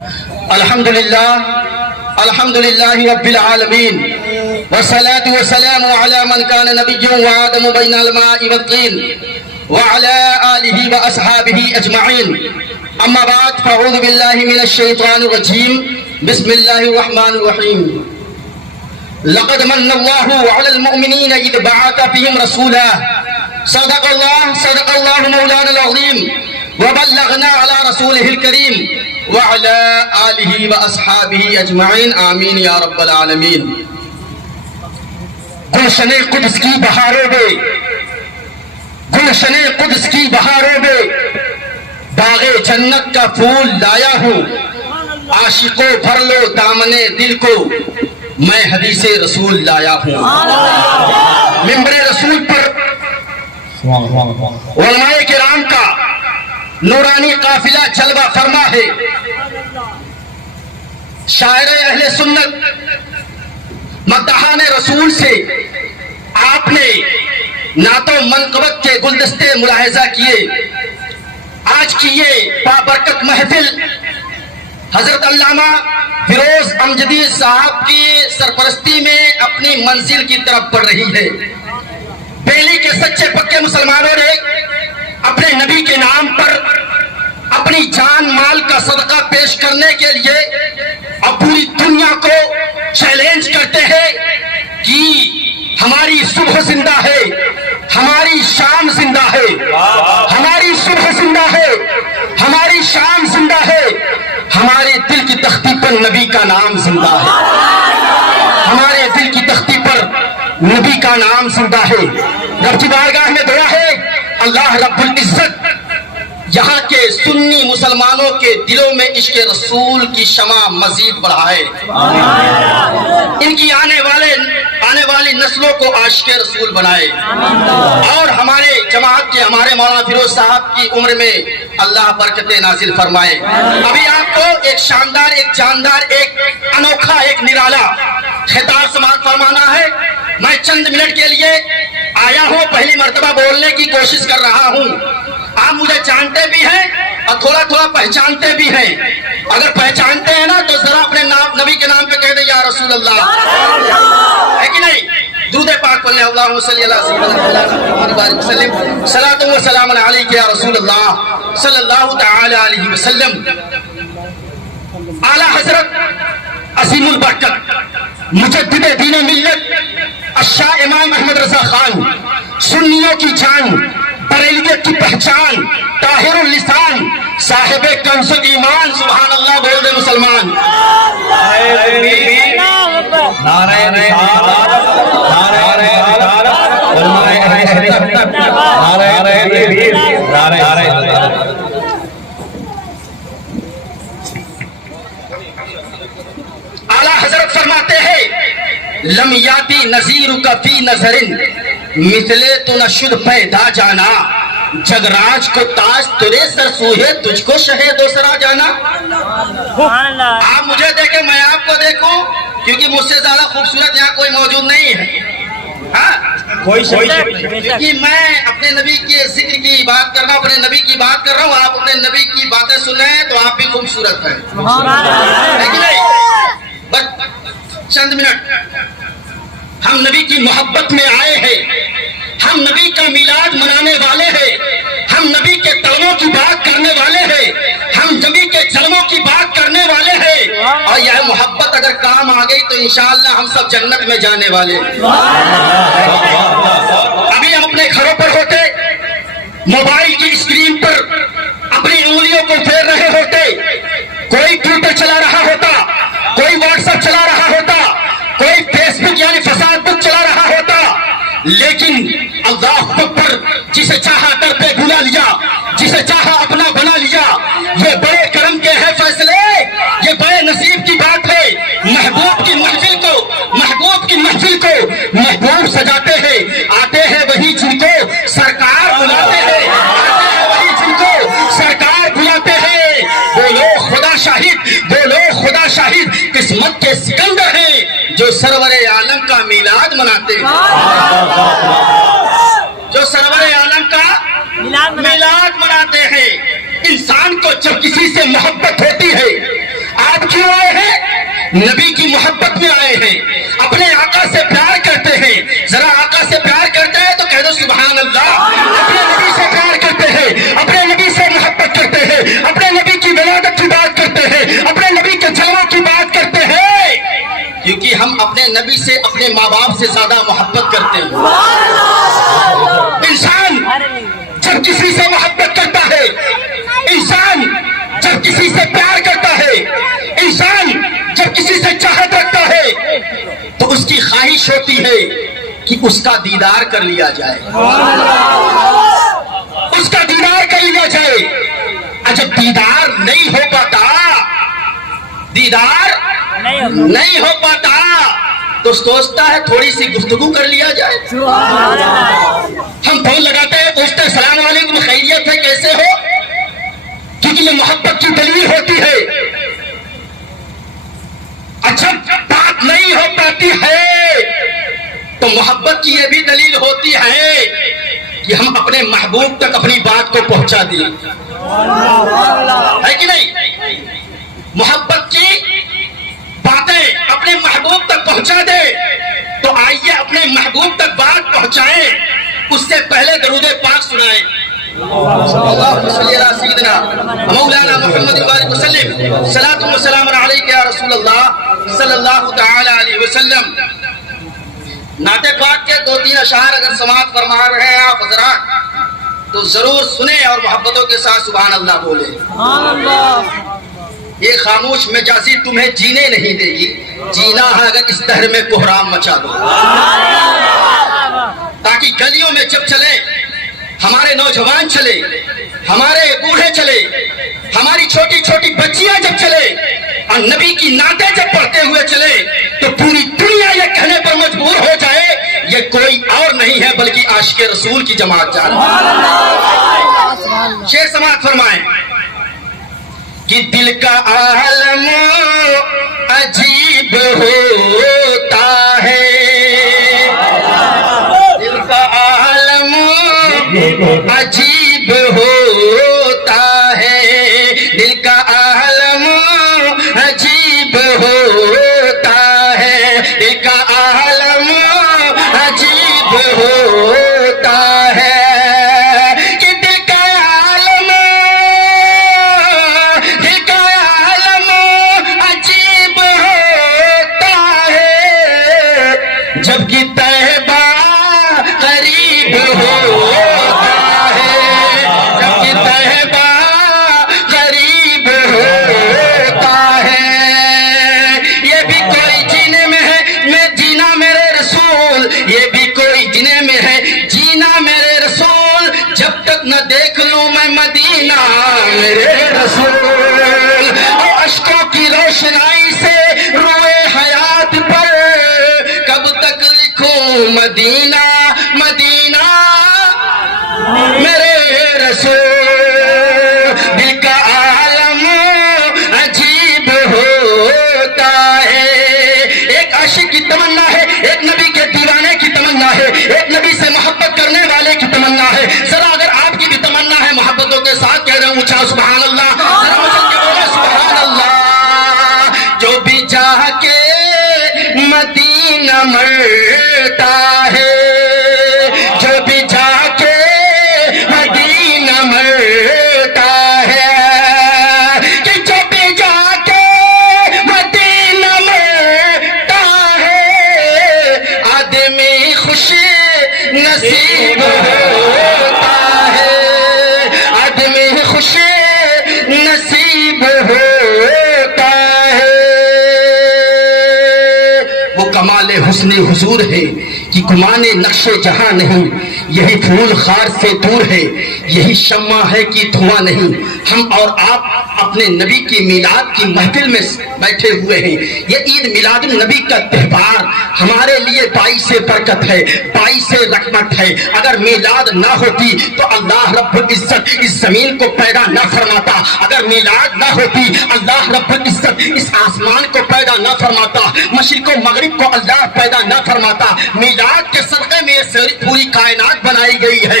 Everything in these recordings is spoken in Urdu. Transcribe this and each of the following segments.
الحمد لله رب العالمين والصلاة والسلام على من كان نبيا وآدم بين الماء والطين وعلى آله وأصحابه أجمعين. أما بعد فأعوذ بالله من الشيطان الرجيم. بسم الله الرحمن الرحيم. لقد من الله على المؤمنين إذ بعث فيهم رسولا. صدق الله مولانا العظيم وبلغنا على رسوله الكريم وعلى آله وأصحابه أجمعين. آمين يا رب العالمين. گلشن قدس کی بہاروں میں، گلشن قدس کی بہاروں میں باغ جنت کا پھول لایا ہوں. عاشقوں بھر لو دامن دل کو، میں حدیث رسول لایا ہوں. ممبر رسول پر علماء کرام کا نورانی قافلہ جلوہ فرما ہے. شاعر اہل سنت مداحان رسول سے آپ نے نعت و منقبت کے گلدستے ملاحظہ کیے. آج کی یہ بابرکت محفل حضرت علامہ فیروز امجدی صاحب کی سرپرستی میں اپنی منزل کی طرف بڑھ رہی ہے. دہلی کے سچے پکے مسلمانوں نے اپنے نبی کے نام پر اپنی جان مال کا صدقہ پیش کرنے کے لیے اب پوری دنیا کو چیلنج کرتے ہیں کہ ہماری صبح زندہ ہے، ہماری شام زندہ ہے، ہماری صبح زندہ ہے، ہماری شام زندہ ہے، ہمارے دل کی تختی پر نبی کا نام زندہ ہے، ہمارے دل کی تختی پر نبی کا نام زندہ ہے. رب کی بارگاہ میں دعا ہے اللہ رب العزت یہاں کے سنی مسلمانوں کے دلوں میں عشق رسول کی شمع مزید بڑھائے، ان کی آنے والی نسلوں کو عاشق رسول بنائے، اور ہمارے جماعت کے ہمارے مولانا فیروز صاحب کی عمر میں اللہ برکت نازل فرمائے. ابھی آپ کو ایک شاندار، ایک جاندار، ایک انوکھا، ایک نرالا خطاب سماعت فرمانا ہے. میں چند منٹ کے لیے آیا ہوں، پہلی مرتبہ بولنے کی کوشش کر رہا ہوں. آپ مجھے جانتے بھی ہیں اور تھوڑا تھوڑا پہچانتے بھی ہیں. اگر پہچانتے ہیں نا تو ذرا اپنے نبی کے نام پہ کہہ دیں یا رسول اللہ، ہے کہ نہیں؟ درود پاک پڑھ لیں. اللہم صلی اللہ علیہ وسلم صلاۃ و سلام علیک یا رسول اللہ صلی اللہ تعالی علیہ وسلم. اعلیٰ حضرت عظیم البرکت مجدد دین ملت الشاہ امام احمد رضا خان، سنیوں کی جان، بریلیت کی پہچان، طاہر اللسان، صاحب کنز ایمان، سبحان اللہ بول دے مسلمان. اعلیٰ حضرت فرماتے ہیں لم یاتی نظیر کا فی نظر مثلے تو نہ شد پیدا جانا، جگراج کو تاج ترے سر سوہے تجھ کو شہ دوسرا جانا. آپ مجھے دیکھیں میں آپ کو دیکھوں، کیونکہ مجھ سے زیادہ خوبصورت یہاں کوئی موجود نہیں ہے. کیونکہ میں اپنے نبی کے ذکر کی بات کر رہا ہوں، اپنے نبی کی بات کر رہا ہوں. آپ اپنے نبی کی باتیں سنیں تو آپ بھی خوبصورت ہیں، لیکن نہیں. بس چند منٹ، ہم نبی کی محبت میں آئے ہیں، ہم نبی کا میلاد منانے والے ہیں، ہم نبی کے تلووں کی بات کرنے والے ہیں، ہم نبی کے جلووں کی بات کرنے والے ہیں. اور یہ محبت اگر کام آ گئی تو انشاءاللہ ہم سب جنت میں جانے والے ہیں. ابھی ہم اپنے گھروں پر ہوتے، موبائل کی اسکرین پر اپنی انگلیوں کو پھیر رہے ہوتے، کوئی ٹویٹر چلا رہا ہوتا، کوئی واٹس ایپ چلا رہا ہوتا، کوئی فیس بک یعنی فساد بک چلا رہا ہوتا، لیکن اللہ اکبر جسے چاہا در پہ بلا لیا، جسے چاہا اپنا بنا لیا. یہ بڑے کرم کے ہیں فیصلے، یہ بڑے نصیب کی بات ہے. محبوب کی محفل کو محبوب سجاتے ہیں، آتے ہیں وہی جن کو سرکار بلاتے ہیں، آتے ہیں وہی جن کو سرکار بلاتے ہیں. بولو خدا شاہد، بولو خدا شاہد، قسمت کے سکندر ہیں جو سرور عالم کا میلاد مناتے ہیں، جو سرور عالم کا میلاد مناتے ہیں. انسان کو جب کسی سے محبت ہوتی ہے، نبی کی محبت میں آئے ہیں، اپنے آقا سے پیار کرتے ہیں. ذرا آقا سے پیار کرتے ہیں تو کہہ دو سبحان اللہ. اپنے نبی سے پیار کرتے ہیں، اپنے نبی سے محبت کرتے ہیں، اپنے نبی کی ولادت کی بات کرتے ہیں، اپنے نبی کے جلووں کی بات کرتے ہیں، کیونکہ ہم اپنے نبی سے اپنے ماں باپ سے زیادہ محبت کرتے ہیں. انسان جب کسی سے محبت کرتا ہے، انسان جب کسی سے پیار کرتا ہے، انسان جب کسی سے چاہت رکھتا ہے تو اس کی خواہش ہوتی ہے کہ اس کا دیدار کر لیا جائے، اس کا دیدار کر لیا جائے. اور جب دیدار نہیں ہو پاتا، دیدار نہیں ہو پاتا تو سوچتا ہے تھوڑی سی گفتگو کر لیا جائے. ہم فون لگاتے ہیں، پوچھتے ہیں السلام علیکم، خیریت ہے، کیسے ہو؟ کیونکہ یہ محبت کی دلیل ہوتی ہے. اچھا بات نہیں ہو پاتی ہے تو محبت کی یہ بھی دلیل ہوتی ہے کہ ہم اپنے محبوب تک اپنی بات کو پہنچا دیں، ہے کہ نہیں؟ محبت کی باتیں اپنے محبوب تک پہنچا دے تو آئیے اپنے محبوب تک بات پہنچائیں. اس سے پہلے درود پاک سنائیں. اللہم صلی علی سیدنا مولانا محمد وسلم، صلاۃ و سلام علیک یا رسول اللہ صلی اللہ تعالی علیہ وسلم. نعت پاک کے 2-3 اشعار اگر سماعت فرما رہے ہیں آپ حضرات تو ضرور سنیں اور محبتوں کے ساتھ سبحان اللہ بولیں. یہ خاموش مجازی تمہیں جینے نہیں دے گی، جینا ہے اگر اس دہر میں کوہرام مچا دو. تاکہ گلیوں میں جب چلے، ہمارے نوجوان چلے، ہمارے بوڑھے چلے، ہماری چھوٹی چھوٹی بچیاں جب چلے اور نبی کی نعتیں جب پڑھتے ہوئے چلے تو پوری دنیا یہ کہنے پر مجبور ہو جائے یہ کوئی اور نہیں ہے بلکہ عاشق رسول کی جماعت جا رہی ہے. شعر سماعت فرمائیں کہ دل کا عالم عجیب ہوتا ہے، دل کا عالم عجیب ہوتا ہے، دل کا عالم عجیب ہوتا ہے، دل کا عالم عجیب ہوتا ہے. جبکہ طیبہ قریب ہوتا ہے، جبکہ طیبہ قریب ہوتا ہے. یہ بھی کوئی جینے میں ہے میں جینا میرے رسول، یہ بھی کوئی جینے میں ہے جینا میرے رسول، جب تک نہ دیکھ لوں میں مدینہ میرے رسول. اور اشکوں کی روشنائی سے روئے حیات پر کب تک لکھوں مدینہ مدینہ میرے رسول. دل کا عالم عجیب ہوتا ہے. ایک عاشق کی تمنا ہے، ایک نبی کے دیوانے کی تمنا ہے، ایک نبی سے محبت کرنے والے کی تمنا ہے. ذرا اگر آپ کی بھی تمنا ہے محبتوں کے ساتھ کہہ رہا ہوں اونچا سبحان اللہ. ذرا مچل کے بولے سبحان اللہ. جو بھی جا کے مدینہ مرتا ہے، جو بھی جا کے مدینہ مرتا ہے، کہ جو بھی جا کے مدینہ مرتا ہے آدمی خوش نصیب ہوتا ہے، آدمی خوش نصیب ہوتا ہے. وہ کمال حسن حضور ہے کہ گمان نقش جہاں نہیں، یہی پھول خار سے دور ہے، یہی شمع ہے کہ دھواں نہیں. ہم اور آپ اپنے نبی کی میلاد کی محفل میں بیٹھے ہوئے ہیں. یہ عید میلاد النبی کا تہوار ہمارے لیے باعث برکت ہے، باعث رحمت ہے. اگر میلاد نہ ہوتی تو اللہ رب العزت اس زمین کو پیدا نہ فرماتا، اگر میلاد نہ ہوتی اللہ رب العزت اس آسمان کو پیدا نہ فرماتا، مشرق و مغرب کو اللہ پیدا نہ فرماتا. میلاد کے صدقے میں یہ پوری کائنات بنائی گئی ہے.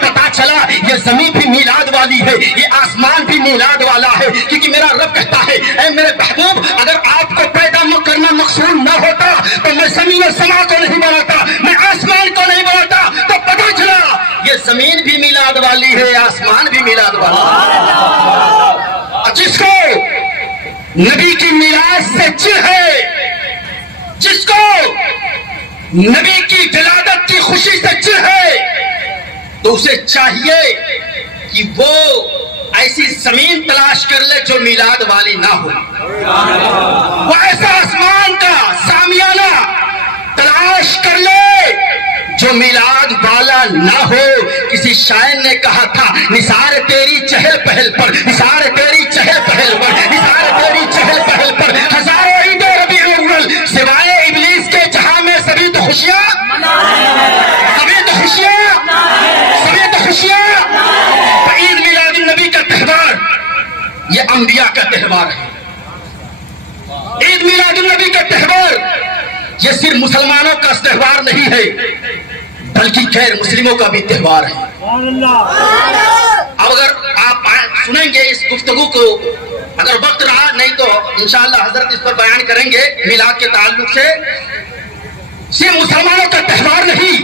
پتا چلا یہ زمین بھی میلاد والی ہے، یہ آسمان بھی میلاد والا ہے، کیونکہ میرا رب کہتا ہے اے میرے محبوب اگر آپ زمین بھی میلاد والی ہے، آسمان بھی میلاد والا ہے۔ جس کو نبی کی میلاد سے چڑ ہے، جس کو نبی کی ولادت کی خوشی سے چڑ ہے، تو اسے چاہیے کہ وہ ایسی زمین تلاش کر لے جو میلاد والی نہ ہو، وہ ایسا آسمان کا سامیانہ تلاش کر لے جو میلاد والا نہ ہو۔ کسی شاعر نے کہا تھا، نثار تیری چہل پہل پر، نثار تیری چہل پہل پر، نثار تیری چہل پہل پر ہزاروں عید ربیع الاول، سوائے ابلیس کے جہاں میں سبھی تو خوشیاں، سبھی تو خوشیاں، سبھی تو خوشیاں۔ عید میلاد النبی کا تہوار یہ انبیاء کا تہوار ہے۔ عید میلاد النبی کا تہوار یہ صرف مسلمانوں کا تہوار نہیں ہے بلکہ غیر مسلموں کا بھی تہوار ہے۔ اب اگر آپ سنیں گے اس گفتگو کو، اگر وقت رہا نہیں تو انشاءاللہ حضرت اس پر بیان کریں گے میلاد کے تعلق سے۔ صرف مسلمانوں کا تہوار نہیں،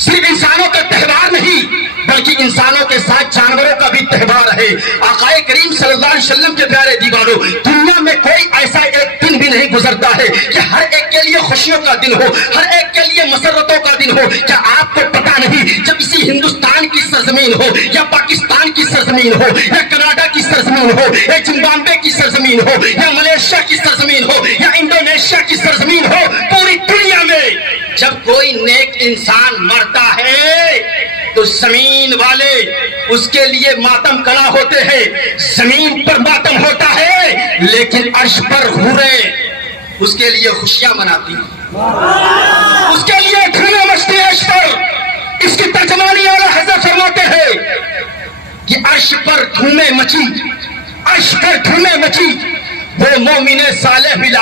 صرف انسانوں کا تہوار نہیں بلکہ انسانوں کے ساتھ جانوروں کا بھی تہوار ہے۔ آقا کریم صلی اللہ علیہ وسلم کے پیارے دیوانوں، دنیا میں کوئی ایسا ایک دن بھی نہیں گزرتا ہے کہ ہر ایک کے لیے خوشیوں کا دن ہو، ہر ایک کے لیے مسرتوں کا دن ہو۔ کیا آپ کو پتا نہیں جب اسی ہندوستان کی سرزمین ہو یا پاکستان کی سرزمین ہو یا کینیڈا کی سرزمین ہو یا زمبابوے کی سرزمین ہو یا ملیشیا کی سرزمین ہو یا انڈونیشیا کی سرزمین ہو، پوری دنیا میں جب کوئی نیک انسان مرتا ہے تو زمین والے اس کے لیے ماتم کنا ہوتے ہیں، زمین پر ماتم ہوتا ہے، لیکن عرش پر حوریں اس کے لیے خوشیاں مناتی ہیں، اس کے لیے دھومیں مچتی ہے عرش پر۔ اس کی ترجمانی اعلیٰ حضرت فرماتے ہیں کہ عرش پر دھومیں مچی، عرش پر دھومیں مچی، وہ مومن صالح ملا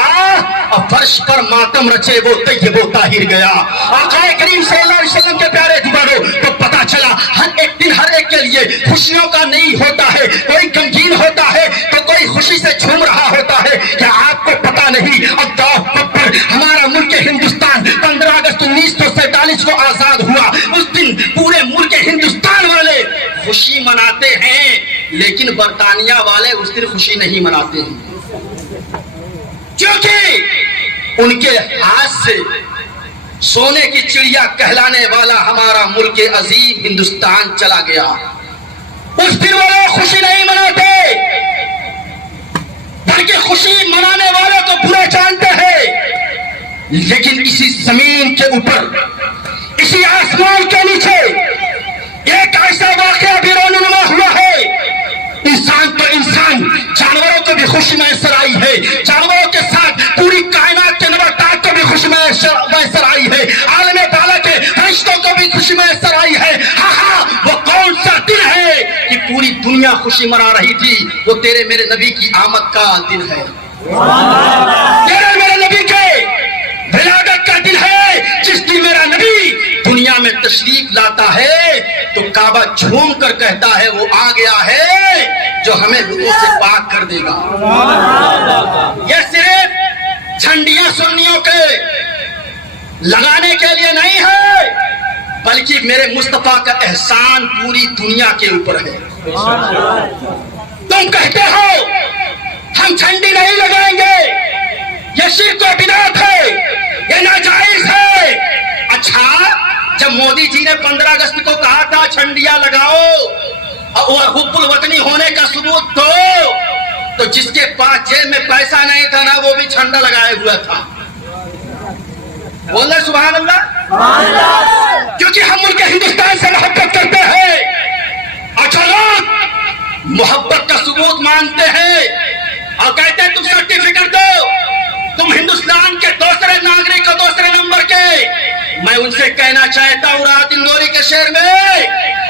اور فرش پر ماتم رچے وہ طیب و طاہر گیا۔ آقا کریم صلی اللہ علیہ وسلم کے پیارے دیوانوں، تو پتا چلا ہر ایک دن ہر ایک کے لیے خوشیوں کا نہیں ہوتا ہے، کوئی غمگین ہوتا ہے تو کوئی خوشی سے جھوم رہا ہوتا ہے۔ کیا آپ کو پتا نہیں اللہ اکبر، ہمارا ملک ہندوستان 15 اگست 1947 کو آزاد ہوا، اس دن پورے ملک ہندوستان والے خوشی مناتے ہیں، لیکن برطانیہ والے اس دن خوشی نہیں مناتے ہیں، کیونکہ ان کے ہاتھ سے سونے کی چڑیا کہلانے والا ہمارا ملک عظیم ہندوستان چلا گیا۔ اس دن وہ لوگ خوشی نہیں مناتے بلکہ خوشی منانے والوں کو برا جانتے ہیں۔ لیکن اسی زمین کے اوپر، اسی آسمان کے نیچے ایک ایسا واقعہ بھی رونما ہوا ہے۔ انسان تو انسان، جانوروں کو بھی خوشی میسر آئی ہے، جانوروں کے ساتھ پوری کائنات کے نباتات کو بھی خوشی میسر آئی ہے، عالم بالا کے فرشتوں کو بھی خوشی میسر آئی ہے۔ ہاں ہاں، وہ کون سا دن ہے کہ پوری دنیا خوشی منا رہی تھی؟ وہ تیرے میرے نبی کی آمد کا دن ہے، تیرے میرے نبی کے ولادت کا دن ہے۔ جس دن میرا نبی دنیا میں تشریف لاتا ہے تو کعبہ جھوم کر کہتا ہے وہ آ گیا ہے جو ہمیں گناہوں سے پاک کر دے گا۔ یہ صرف جھنڈیاں سنیوں کے لگانے کے لیے نہیں ہے بلکہ میرے مصطفیٰ کا احسان پوری دنیا کے اوپر ہے۔ تم کہتے ہو ہم جھنڈی نہیں لگائیں گے، یہ شرک و بدعت ہے، یہ ناجائز ہے۔ اچھا، جب مودی جی نے 15 اگست کو کہا تھا جھنڈیاں لگاؤ اور حب الوطنی ہونے کا ثبوت دو، تو جس کے پاس جیب میں پیسہ نہیں تھا نا وہ بھی جھنڈا لگائے ہوا تھا۔ بول رہے سبحان اللہ؟ کیونکہ ہم ملک ہندوستان سے محبت کرتے ہیں، اور جو لوگ محبت کا ثبوت مانتے ہیں اور کہتے ہیں تم سرٹیفکیٹ دو، تم ہندوستان کے دوسرے ناگرک اور دوسرے نمبر کے، میں ان سے کہنا چاہتا ہوں راحت اندوری کے شعر میں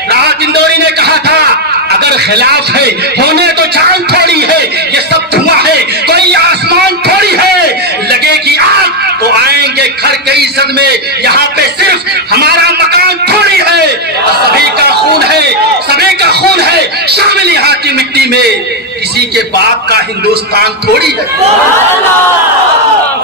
راحت اندوری نے کہا تھا اگر خلاف ہے ہونے تو جان تھوڑی ہے، یہ سب دھواں ہے کوئی آسمان تھوڑی ہے، لگے گی آگ تو آئیں گے گھر کئی صدمے، یہاں پہ صرف ہمارا مکان تھوڑی ہے، اور سبھی کا خون ہے، سبھی کا خون ہے شامل یہاں کی مٹی میں، کسی کے باپ کا ہندوستان تھوڑی ہے،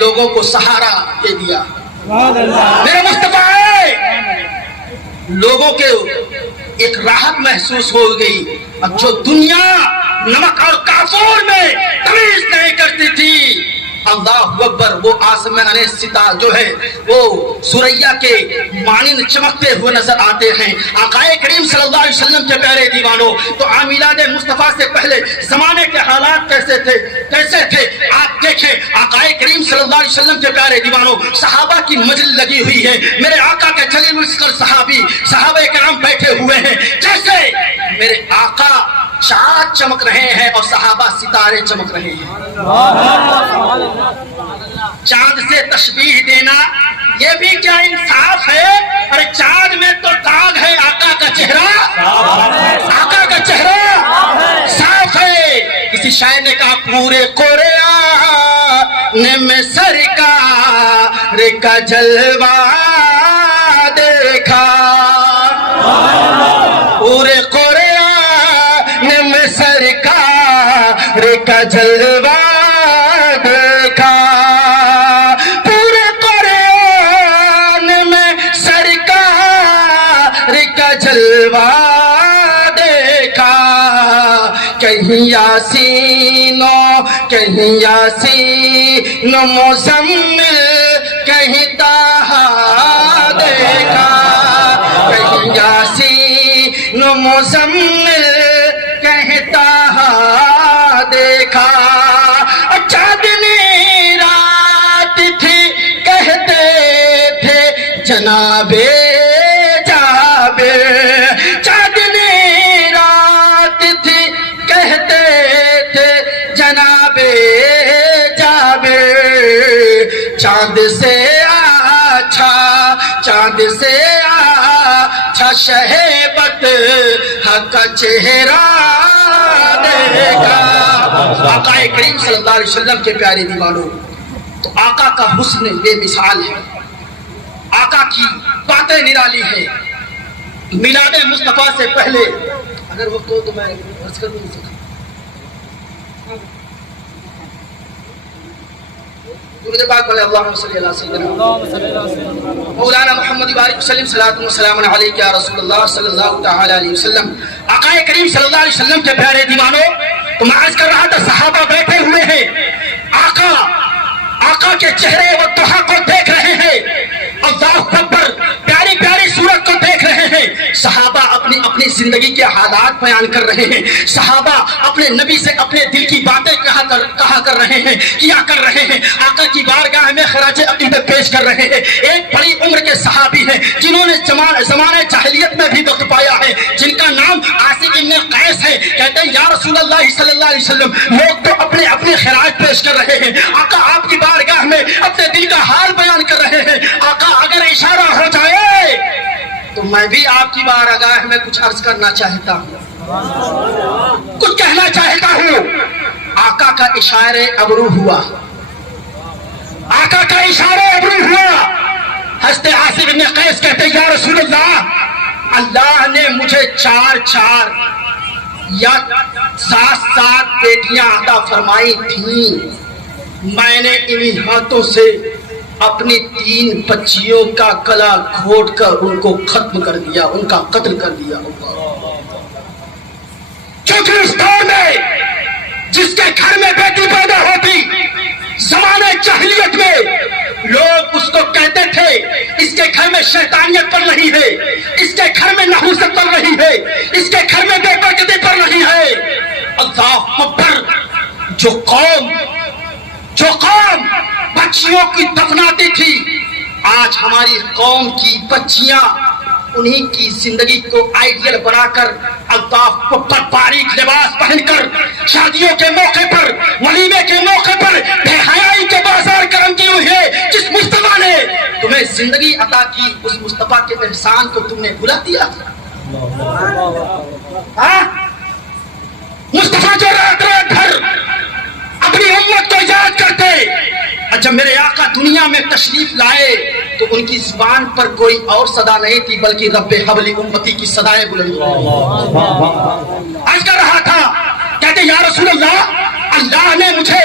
لوگوں کو سہارا دے دیا. میرے مصطفیٰ آئے لوگوں کے ایک راحت محسوس ہو گئی. اب جو دنیا نمک اور کافور میں تمیز نہیں کرتی تھی, اللہ اکبر, وہ آسمان ستارہ جو ہے وہ سوریا کے مانند چمکتے ہوئے نظر آتے ہیں. آقا کریم صلی اللہ علیہ وسلم کے پیارے دیوانوں, تو میلاد مصطفیٰ سے پہلے زمانے کے حالات کیسے تھے آپ دیکھیں. آقا کریم صلی اللہ علیہ وسلم کے پیارے دیوانوں, صحابہ کی مجلس لگی ہوئی ہے, میرے آقا کے جلیل القدر صحابہ کرام بیٹھے ہوئے ہیں, جیسے میرے آقا چاند چمک رہے ہیں اور صحابہ ستارے چمک رہے ہیں. چاند سے تشبیہ دینا یہ بھی کیا انصاف ہے؟ ارے چاند میں تو داغ ہے, آقا کا چہرہ صاف ہے. کسی شاعر نے کہا پورے قرآن میں سرکار کا جلوہ دیکھا, پورے قرآن میں سرکار کا جلوہ دیکھا, پورے قرآن میں سرکار کا جلوہ دیکھا. کہیں یاسین مزمل کہیں طٰہٰ دیکھا, کہیں یاسین مزمل کہیں طٰہٰ دیکھا. چاندنی رات تھی کہتے تھے جناب جابر, چاندنی رات تھی کہتے تھے جناب جابر. چاند سے اچھا شہبت کا چہرہ دیکھا. آقا کریم صلی اللہ علیہ وسلم کے پیارے دیوانوں, تو آقا کا حسن بے مثال ہے, آقا کی باتیں نرالی ہے. میلاد مصطفیٰ سے پہلے اگر وقت ہو تو میں عرض کر دوں. درود پاک پڑھیں, اللہم صلی اللہ سیدنا مولانا محمد بارک وسلم, صلاۃ و سلام علیک یا رسول اللہ صلی اللہ تعالی علیہ وسلم. آقا کریم صلی اللہ علیہ وسلم کے پیارے دیوانوں, تو میں عرض کر رہا تھا صحابہ بیٹھے ہوئے ہیں, آقا کے چہرے و دہا کو دیکھ رہے ہیں, اللہ اکبر, پیاری پیاری صورت کو دیکھ رہے ہیں. صحابہ اپنی زندگی کے حالات بیان کر رہے ہیں, صحابہ اپنے نبی سے اپنے دل کی باتیں کہا کر رہے ہیں, کیا کر رہے ہیں, آقا کی بارگاہ میں خراج عقیدت پیش کر رہے ہیں. ایک بڑی عمر کے صحابی ہیں جنہوں نے زمانہ جاہلیت میں بھی وقت پایا ہے, جن کا نام عاصم بن قیس ہے. کہتے ہیں یا رسول اللہ صلی اللہ علیہ وسلم, لوگ تو اپنے خراج پیش کر رہے ہیں, آقا آپ کی بارگاہ میں اپنے دل کا حال بیان کر رہے ہیں. آقا اگر اشارہ ہو جائے تو میں بھی آپ کی بارگاہ میں کچھ عرض کرنا چاہتا ہوں, کچھ کہنا چاہتا ہوں. آقا کا اشارے ابرو ہوا, آقا کا اشارے ابرو ہوا. حضرت عاصم بن قیس کہتے ہیں یا رسول اللہ نے مجھے 4 یا 7 بیٹیاں عطا فرمائی تھیں, میں نے انہی ہاتھوں سے اپنی 3 بچیوں کا گلا گھونٹ کر ان کو ختم کر دیا, ان کا قتل کر دیا. کیونکہ اس دور میں جس کے گھر میں بیٹی پیدا ہوتی, زمانے جاہلیت میں لوگ اس کو کہتے تھے اس کے گھر میں شیطانیت پڑ رہی ہے, اس کے گھر میں نحوست پڑ رہی ہے, اس کے گھر میں بے برکتی پڑ رہی ہے. اللہ اکبر, جو قوم بچیوں کی دفناتی تھی, آج ہماری قوم کی بچیاں انہی کی زندگی کو آئیڈیل بنا کر اللہ پر باریک لباس پہن کر شادیوں کے موقع پر, ولیمے کے موقع پر بے حیائی کے بازار کرم کی ہوئی ہے. جس مصطفیٰ نے تمہیں زندگی عطا کی, اس مصطفیٰ کے احسان کو تم نے بھلا دیا. مصطفیٰ جو رات بھر اپنی امت کو یاد کرتے, اور جب میرے آقا دنیا میں تشریف لائے تو ان کی زبان پر کوئی اور صدا نہیں تھی بلکہ رب حبلی امتی کی صدائیں بلند ہوئی. عرض کر رہا تھا, کہتے یا رسول اللہ نے مجھے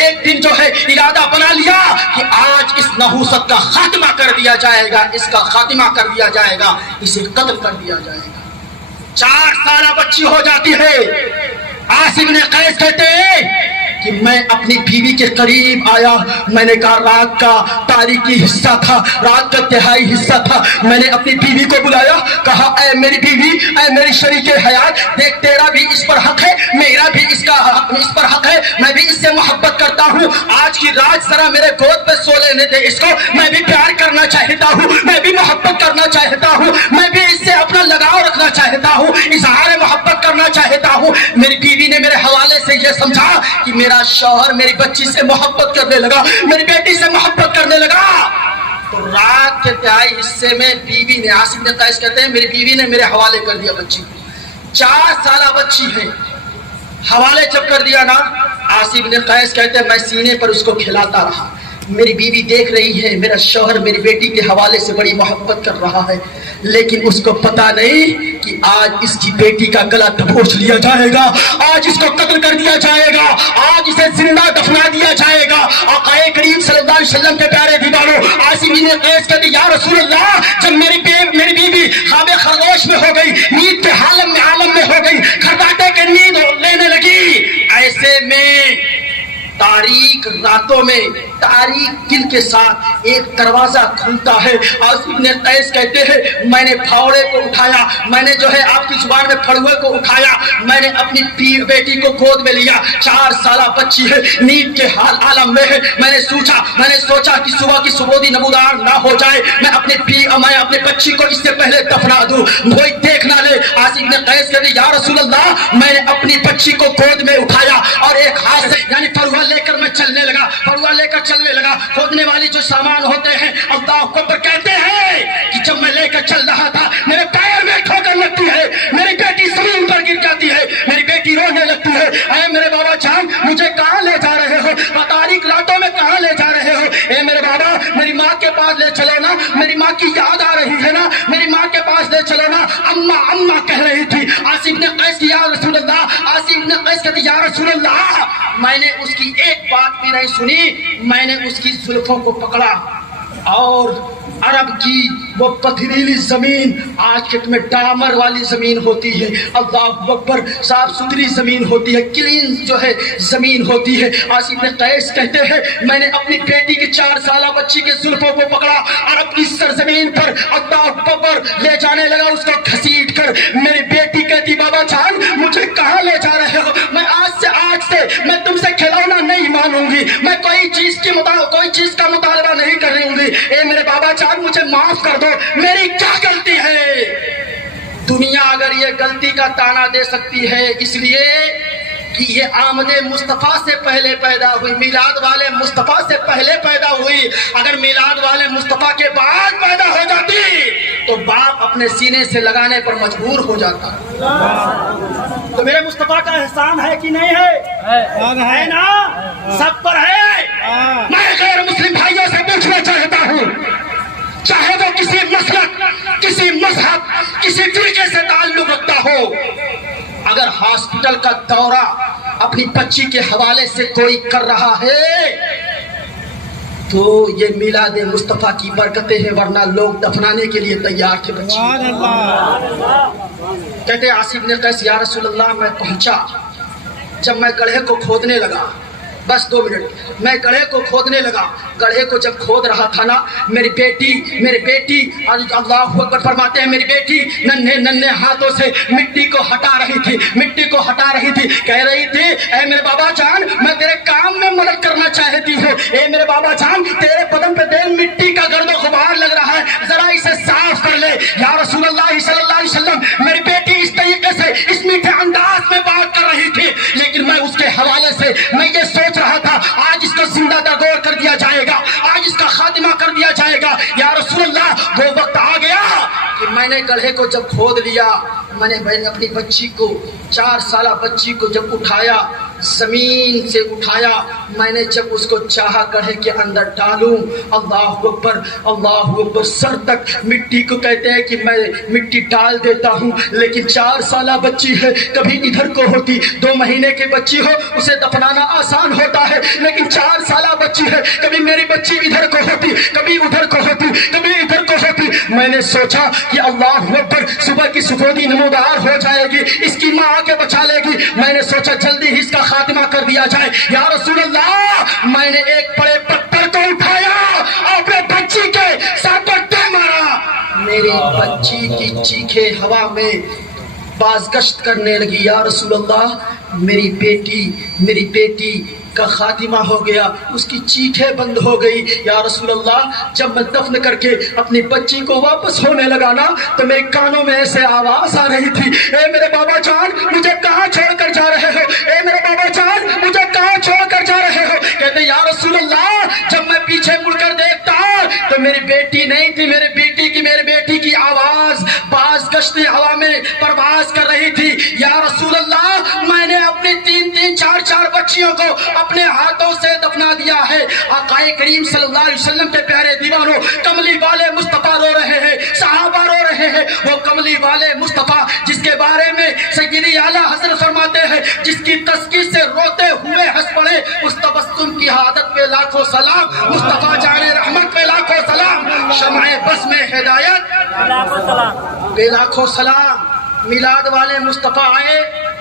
ایک دن جو ہے ارادہ بنا لیا کہ آج اس نحوست کا خاتمہ کر دیا جائے گا، اس کا خاتمہ کر دیا جائے گا، اسے قتل کر دیا جائے گا۔ 4 سالہ بچی ہو جاتی ہے۔ عاصم بن قیس کہتے ہیں کہ میں اپنی بیوی کے قریب آیا، میں نے کہا رات کا تاریکی حصہ تھا، رات کا تہائی حصہ تھا، میں نے اپنی بیوی کو بلایا، کہا اے میری بیوی، اے میری شریک حیات، دیکھ تیرا بھی اس پر حق ہے، میرا بھی اس پر حق ہے، میں بھی اس سے محبت کرتا ہوں، آج کی رات ذرا میرے گود پہ سو لینے دے اس کو، میں بھی پیار کرنا چاہتا ہوں، میں بھی محبت کرنا چاہتا ہوں، میں بھی اس سے اپنا لگاؤ رکھنا چاہتا ہوں، اظہار محبت کرنا چاہتا ہوں۔ میری بیوی نے میرے حوالے سے یہ سمجھا کہ میرا شوہر میری بچی سے محبت کرنے لگا، میری بیٹی سے محبت کرنے لگا۔ تو رات کے تہائی حصے میں بیوی نے، عاصم بن قیس کہتے ہیں میری بیوی نے میرے حوالے کر دیا بچی کو، 4 سالہ بچی ہے، حوالے جب کر دیا نا، عاصم بن قیس کہتے ہیں میں سینے پر اس کو کھلاتا رہا، میری بیوی دیکھ رہی ہے میرا شوہر میری بیٹی کے حوالے سے بڑی محبت کر رہا ہے، لیکن اس کو پتا نہیں کہ آج اس کی بیٹی کا گلا دبوچ لیا جائے گا، آج اس کو قتل کر دیا جائے گا، آج اسے زندہ دفنا دیا جائے گا۔ آقا کریم صلی اللہ علیہ وسلم کے پیارے دیوانوں، عاصم بن قیس کہتے یا رسول اللہ، جب میری بیوی خواب خرگوش میں ہو گئی، نیند کے عالم میں ہو گئی، کھرباتے کے نیند لینے لگی، ایسے میں تاریک راتوں میں تاریک دل کے ساتھ ایک دروازہ کھلتا ہے۔ عاصم بن قیس کہتے ہیں میں نے پھاوڑے کو اٹھایا، میں نے جو ہے آپ کی زبان میں پھڑوے کو اٹھایا، میں نے اپنی بیٹی کو گود میں لیا، 4 سالہ بچی ہے، نیند کے عالم میں ہے، میں نے سوچا کہ صبح کی سبودی نمودار نہ ہو جائے، میں اپنے بچی کو اس سے پہلے دفنا دوں، کوئی دیکھ نہ لے۔ عاصم بن قیس کہتے یا رسول اللہ، میں نے اپنی بچی کو گود میں اٹھایا اور ایک ہاتھ سے یعنی پھڑوا لے کر میں چلنے لگا، کھودنے والی جو سامان ہوتے ہیں اللہ اکبر کہتے ہیں کہ جب میں لے کر چل رہا تھا میرے پیر میں ٹھوکر لگتی ہے، میری بیٹی زمین پر گر جاتی ہے، میری بیٹی رونے لگتی ہے، اے میرے بابا جان مجھے کہاں لے جا رہے ہو، تاریک راتوں میں کہاں لے جا رہے ہو، اے میرے بابا میری ماں کے پاس لے چلو نا، میری ماں کی یاد آ رہی ہے نا، میری ماں کے پاس لے چلو نا، اماں کہہ رہی تھی۔ عاصم بن قیس کی یا رسول اللہ، عاصم بن قیس کہتے یا رسول اللہ، میں نے اس کی ایک بات بھی نہیں سنی، میں نے اس کی زلفوں کو پکڑا اور عرب کی وہ پتھریلی زمین، آج کے میں ڈامر والی زمین ہوتی ہے، اللہ اکبر صاف ستھری زمین ہوتی ہے، کلین جو ہے زمین ہوتی ہے۔ عاصم بن قیس کہتے ہیں میں نے اپنی بیٹی کی 4 سالہ بچی کے زلفوں کو پکڑا، عرب کی سرزمین پر اللہ اکبر لے جانے لگا اس کو گھسیٹ کر۔ میری بیٹی کہتی بابا جان مجھے کہاں لے جا رہے ہو، میں آج سے میں تم سے کھلونا نہیں مانوں گی، میں کوئی چیز کا مطالبہ نہیں کروں گی، اے میرے بابا جان مجھے معاف کر دو، میری کیا غلطی ہے؟ دنیا اگر یہ غلطی کا تانا دے سکتی ہے اس لیے کہ یہ آمد مصطفیٰ سے پہلے پیدا ہوئی، میلاد والے مصطفیٰ سے پہلے پیدا ہوئی، اگر میلاد والے مصطفیٰ کے بعد پیدا ہو جاتی تو باپ اپنے سینے سے لگانے پر مجبور ہو جاتا۔ تو میرے مصطفیٰ کا احسان ہے کہ نہیں ہے نا؟ سب پر ہے۔ میں غیر مسلم بھائیوں سے پوچھنا چاہتا ہوں، چاہے وہ کسی مسلک، کسی مذہب، کسی فرقے سے تعلق رکھتا ہو، اگر ہاسپٹل کا دورہ اپنی بچی کے حوالے سے کوئی کر رہا ہے تو یہ میلاد مصطفیٰ کی برکتیں ہیں، ورنہ لوگ دفنانے کے لیے تیار تھے بچی۔ کہتے عاصم بن قیس یا رسول اللہ میں پہنچا، جب میں گڑھے کو کھودنے لگا، بس 2 منٹ، میں گڑھے کو کھودنے لگا، گڑھے کو جب کھود رہا تھا نا میری بیٹی اللہ اکبر فرماتے ہیں میری بیٹی ننھے ہاتھوں سے مٹی کو ہٹا رہی تھی، کہہ رہی تھی اے میرے بابا جان میں تیرے کام میں مدد کرنا چاہتی ہوں، اے میرے بابا جان تیرے بدن پہ دیکھ مٹی کا گرد و غبار لگ رہا ہے، ذرا اسے صاف کر لے۔ یا رسول اللہ صلی اللہ علیہ وسلم، میری بیٹی اس طریقے سے اس میٹھے انداز میں بات کر رہی تھی، لیکن میں اس کے حوالے سے میں یہ سوچ رہا تھا آج اس کو زندہ داغور کر دیا جائے گا، آج اس کا خاتمہ کر دیا جائے گا۔ یا رسول اللہ وہ وقت آ گیا کہ میں نے گڑھے کو جب کھود لیا، میں نے اپنی بچی کو 4 سالہ بچی کو جب اٹھایا، زمین سے اٹھایا، میں نے جب اس کو چاہا گڑھے کے اندر ڈالوں، اللہ اکبر اللہ اکبر، سر تک مٹی کو کہتے ہیں کہ میں مٹی ڈال دیتا ہوں، لیکن 4 سالہ بچی ہے، کبھی ادھر کو ہوتی، 2 مہینے کی بچی ہو اسے دفنانا آسان ہوتا ہے، لیکن 4 سالہ بچی ہے، کبھی میری بچی ادھر کو ہوتی، کبھی ادھر کو ہوتی، کبھی ادھر کو ہوتی۔ میں نے سوچا کہ اللہ اکبر، صبح کی سفیدی نمودار ہو جائے گی، اس کی ماں آ کے بچا لے گی۔ میں نے سوچا جلدی ہی اس کا خاتمہ کر دیا جائے۔ یا رسول اللہ، میں نے ایک بڑے پتھر کو اٹھایا اور اپنے بچی کے ساتھ ٹے مارا، میری بچی کی چیخیں ہوا میں بازگشت کرنے لگی۔ یا رسول اللہ، میری بیٹی کا خاتمہ ہو گیا، اس کی چیخیں بند ہو گئی۔ یا رسول اللہ، جب میں دفن کر کے اپنی بچی کو واپس ہونے لگا نا، تو میرے کانوں میں ایسے آواز آ رہی تھی، اے میرے بابا جان، مجھے کہاں چھوڑ کر جا رہے ہو؟ اے میرے بابا جان، مجھے کہاں چھوڑ کر جا رہے ہو؟ کہتے یا رسول اللہ، جب میں پیچھے مڑ کر دیکھتا تو میری بیٹی نہیں تھی، میری بیٹی کی آواز باز گشتی ہوا میں پرواز کر رہی تھی۔ یا رسول اللہ، میں نے اپنی 3 4 بچیوں کو اپنے ہاتھوں سے دفنا دیا ہے۔ آقا کریم صلی اللہ علیہ وسلم کے پیارے دیوانوں، کملی والے مصطفیٰ رو رہے ہیں، صحابہ رو رہے ہیں، وہ کملی والے مصطفیٰ جس کے بارے میں سیدی اعلیٰ حضرت فرماتے ہیں، جس کی تسکی سے روتے ہوئے ہنس پڑے، اس تبسم کی عادت پہ لاکھوں سلام، مصطفیٰ جان رحمت پہ لاکھوں سلام، شمع بس میں ہدایت پہ لاکھوں سلام۔ میلاد والے مصطفیٰ آئے،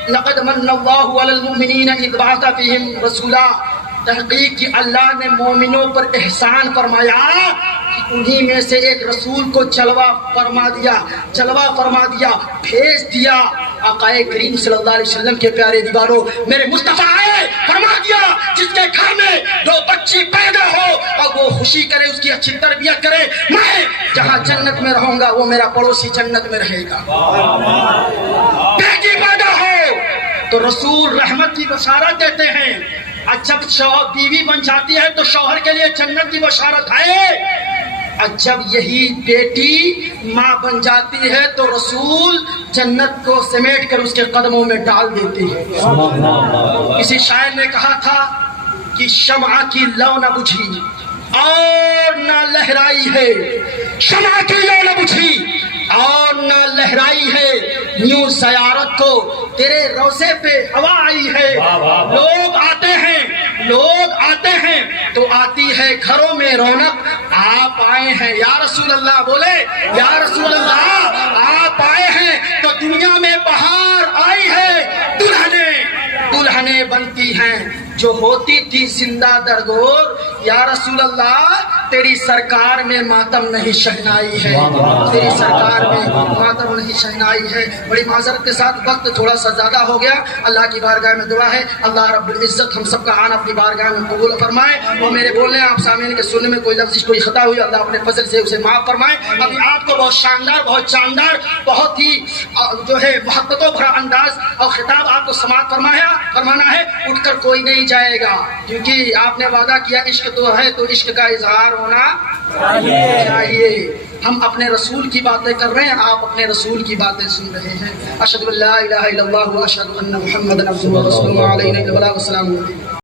لقد من اللہ علی المؤمنین اذ بعث فیہم رسولا، تحقیق کہ اللہ نے مومنوں پر احسان فرمایا کہ انہی میں سے ایک رسول کو جلوہ فرما دیا، بھیج دیا۔ آقا کریم صلی اللہ علیہ وسلم کے پیارے دیواروں، میرے مصطفیٰ آئے، فرما دیا جس کے گھر میں 2 بچی پیدا ہو اور وہ خوشی کرے، اس کی اچھی تربیت کرے، میں جہاں جنت میں رہوں گا وہ میرا پڑوسی جنت میں رہے گا۔ بیٹی پیدا ہو تو رسول رحمت کی بشارت دیتے ہیں، اور جب بیوی بن جاتی ہے تو شوہر کے لیے جنت کی بشارت ہے، اور جب یہی بیٹی ماں بن جاتی ہے تو رسول جنت کو سمیٹ کر اس کے قدموں میں ڈال دیتے ہیں۔ کسی شاعر نے کہا تھا کہ شمع کی لو نہ بجھی اور نہ لہرائی ہے، شمع کی لو نہ بجھی اور نہ لہرائی ہے، یوں زیارت کو تیرے روضے پہ ہوا آئی ہے۔ لوگ آتے ہیں تو آتی ہے گھروں میں رونق، آپ آئے ہیں یا رسول اللہ، بولے یا رسول اللہ، آپ آئے ہیں تو دنیا میں بہار آئی ہے۔ دلہنیں بنتی ہیں جو ہوتی تھی زندہ درگور، یا رسول اللہ تیری سرکار میں ماتم نہیں شہنائی ہے، تیری سرکار میں ماتم نہیں شہنائی ہے۔ بڑی معذرت کے ساتھ وقت تھوڑا سا زیادہ ہو گیا، اللہ کی بارگاہ میں دعا ہے اللہ رب العزت ہم سب کا آنا اپنی بارگاہ میں قبول فرمائے، اور میرے بولنے آپ سامعین کے سننے میں کوئی لفظ کوئی خطا ہوئی اللہ اپنے فضل سے اسے معاف فرمائے۔ ابھی آپ کو بہت شاندار، بہت جاندار، بہت ہی جو ہے محبتوں بھرا انداز اور خطاب آپ کو سماعت فرمانا ہے، اٹھ کر کوئی نہیں جائے گا، کیونکہ آپ نے وعدہ کیا عشق تو ہے تو عشق کا اظہار ہونا چاہیے۔ ہم اپنے رسول کی باتیں کر رہے ہیں، آپ اپنے رسول کی باتیں سن رہے ہیں۔ اشہد ان لا الہ الا اللہ و اشہد ان محمد عبدہ و رسولہ علیہ الصلوۃ والسلام۔